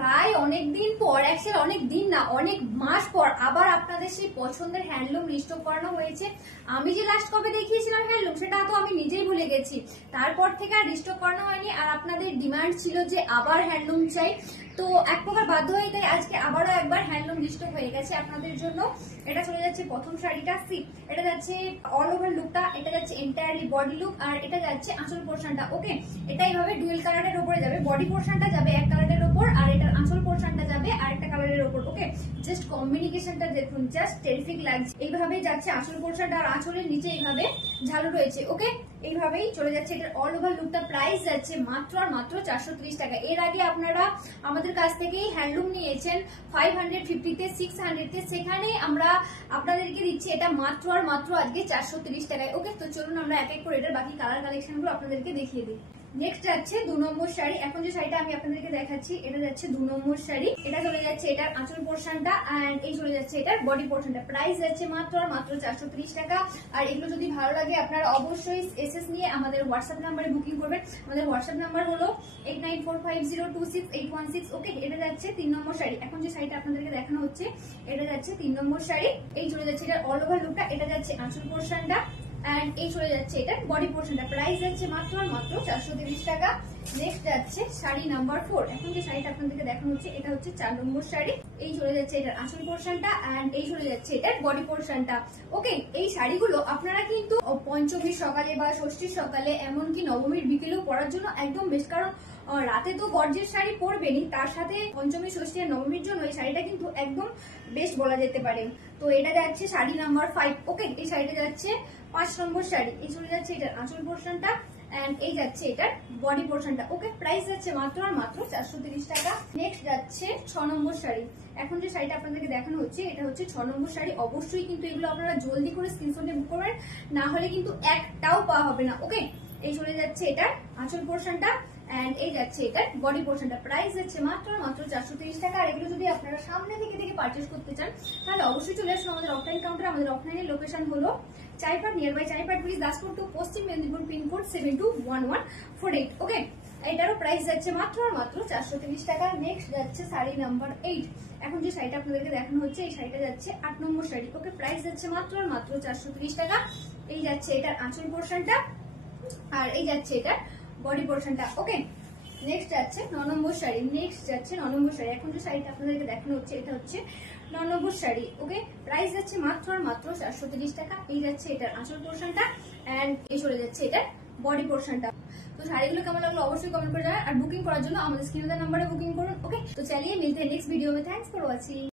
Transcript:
প্রায় অনেক দিন পর, অ্যাকচুয়ালি অনেক দিন না, অনেক মাস পর আবার আপনাদের সেই পছন্দের হ্যান্ডলুম রিস্টক করানো হয়েছে। আমি যে লাস্ট কবে দেখিয়েছিলাম হ্যান্ডলুম সেটা তো আমি নিজেই ভুলে গেছি, তারপর থেকে আর রিস্টক করানো হয়নি। আর আপনাদের ডিমান্ড ছিল যে আবার হ্যান্ডলুম চাই, তো এক প্রকার বাধ্য হয়ে তাই আজকে আবারও একবার হ্যান্ডলুম রিস্টক হয়ে গেছে আপনাদের জন্য। এটা চলে যাচ্ছে প্রথম শাড়িটা, এটা যাচ্ছে অল ওভার লুকটা, এটা যাচ্ছে এন্টায়ারলি বডি লুক, আর এটা যাচ্ছে আঁচল পোর্শনটা। ওকে, এটা এইভাবে ডুয়েল কালারের উপরে যাবে, বডি পোর্শনটা যাবে এক কালারের উপর আর এটার আঁচল পোর্শনটা যাবে আরেকটা কালারের উপর। ওকে, জাস্ট কম্বিনেশনটা দেখুন, জাস্ট টেরিফিক লাগছে। এইভাবে যাচ্ছে আঁচল পোর্শনটা আর আঁচলের নিচে এইভাবে ঝালু রয়েছে। ওকে, এইভাবেই চলে যাচ্ছে এটার অল ওভার লুকটা। প্রাইস যাচ্ছে মাত্র আর মাত্র 430 টাকা। এর আগে আপনারা আমাদের কাছ থেকেই হ্যান্ডলুম নিয়েছেন 550 তে, 600 তে, সেখানে আমরা আপনাদেরকে দিচ্ছি এটা মাত্র আর মাত্র আজকে 430 টাকায়। ওকে, তো চলুন আমরা এক এক করে এটার বাকি কালার কালেকশন গুলো আপনাদেরকে দেখিয়ে দিই। নেক্সট যাচ্ছে 2 নম্বর শাড়ি। এখন যে শাড়িটা আমি আপনাদেরকে দেখাচ্ছি এটা যাচ্ছে 2 নম্বর শাড়ি। এটা চলে যাচ্ছে এটার আঁচল পোর্শনটা এন্ড এই চলে যাচ্ছে এটার বডি পোর্শনটা। প্রাইস যাচ্ছে মাত্র আর মাত্র 430 টাকা। আর এগুলো যদি ভালো লাগে আপনারা অবশ্যই এসএস নিয়ে আমাদের হোয়াটসঅ্যাপ নাম্বারে বুকিং করবেন। আমাদের হোয়াটসঅ্যাপ নাম্বার হলো 8945026816। ওকে, এটা যাচ্ছে 3 নম্বর শাড়ি। এখন যে শাড়িটা আপনাদেরকে দেখানো হচ্ছে এটা যাচ্ছে 3 নম্বর শাড়ি। এই চলে যাচ্ছে এটার অল ওভার লুকটা, এটা যাচ্ছে আঁচল পোর্শনটা এন্ড এই চলে যাচ্ছে এটার বডি পোর্শনটা। প্রাইস যাচ্ছে মাত্র আর মাত্র 430 টাকা। নেক্সট যাচ্ছে শাড়ি নাম্বার 4। এখন যে শাড়িটা আপনাদেরকে দেখানো হচ্ছে এটা হচ্ছে 4 নম্বর শাড়ি। এই চলে যাচ্ছে এটার আঁচল পোর্শনটা এন্ড এই চলে যাচ্ছে এটার বডি পোর্শনটা। ওকে, এই শাড়িগুলো আপনারা কিন্তু পঞ্চমীর সকালে বা ষষ্ঠীর সকালে এমনকি নবমীর বিকেলেও পরার জন্য একদম বেশ, কারণ রাতে তো গর্জের শাড়ি পরবেনই, তার সাথে পঞ্চমী ষষ্ঠী আর নবমীর জন্য এই শাড়িটা কিন্তু একদম বেশ বলা যেতে পারে। তো এটা যাচ্ছে শাড়ি নাম্বার 5। ওকে, এই শাড়িটা যাচ্ছে 5 নম্বর শাড়ি। এই চলে যাচ্ছে এটার আঁচল পোর্শনটা এন্ড এই যাচ্ছে এটার বডি পোর্শনটা। ওকে, প্রাইস যাচ্ছে মাত্র আর মাত্র 430 টাকা। নেক্সট যাচ্ছে 6 নম্বর শাড়ি। এখন যে শাড়িটা আপনাদেরকে দেখানো হচ্ছে এটা হচ্ছে 6 নম্বর শাড়ি। অবশ্যই কিন্তু এগুলো আপনারা জলদি করে স্ক্রিনশট নিয়ে বুক করবেন, না হলে কিন্তু একটাও পাওয়া হবে না। ওকে, এই চলে যাচ্ছে এটার আঁচল পোর্শনটা এন্ড এই যাচ্ছে এটার বডি পোর্শনটা। প্রাইস যাচ্ছে মাত্র মাত্র 430 টাকা। আর এগুলো যদি আপনারা সামনে থেকে পারচেজ করতে চান তাহলে অবশ্যই চলে আসুন আমাদের অফলাইন কাউন্টারে। আমাদের অফলাইনের লোকেশন হলো Chaipat, nearby Chaipat bridge, Daspur to Paschim Medinipur, pin code 721148। ওকে, এটারও প্রাইস যাচ্ছে মাত্র আর মাত্র 430 টাকা। নেক্সট যাচ্ছে শাড়ি নাম্বার 8। এখন যে শাড়িটা আপনাদেরকে দেখানো হচ্ছে এই শাড়িটা যাচ্ছে 8 নম্বর শাড়ি। ওকে, প্রাইস যাচ্ছে মাত্র আর মাত্র 430 টাকা। এই যাচ্ছে এটার আঁচল পোর্শনটা আর এই যাচ্ছে এটার বডি পোর্শনটা। ওকে, নেক্সট যাচ্ছে 9 নম্বর শাড়ি। নেক্সট যাচ্ছে 9 নম্বর শাড়ি। এখন যে শাড়িটা আপনাদেরকে দেখানো হচ্ছে এটা হচ্ছে 9 নম্বর শাড়ি। ওকে, প্রাইস যাচ্ছে মাত্র আর মাত্র 430 টাকা। এই যাচ্ছে এটার আঁচল পোর্শনটা এন্ড এই চলে যাচ্ছে এটার বডি পোর্শনটা। তো শাড়িগুলো কেমন লাগলো অবশ্যই কমেন্ট করে জানান। আর বুকিং করার জন্য আমাদের স্ক্রিনে দেওয়া নম্বরে বুকিং করুন। ওকে, তো চলিए मिलते हैं नेक्स्ट वीडियो में। Thanks for watching.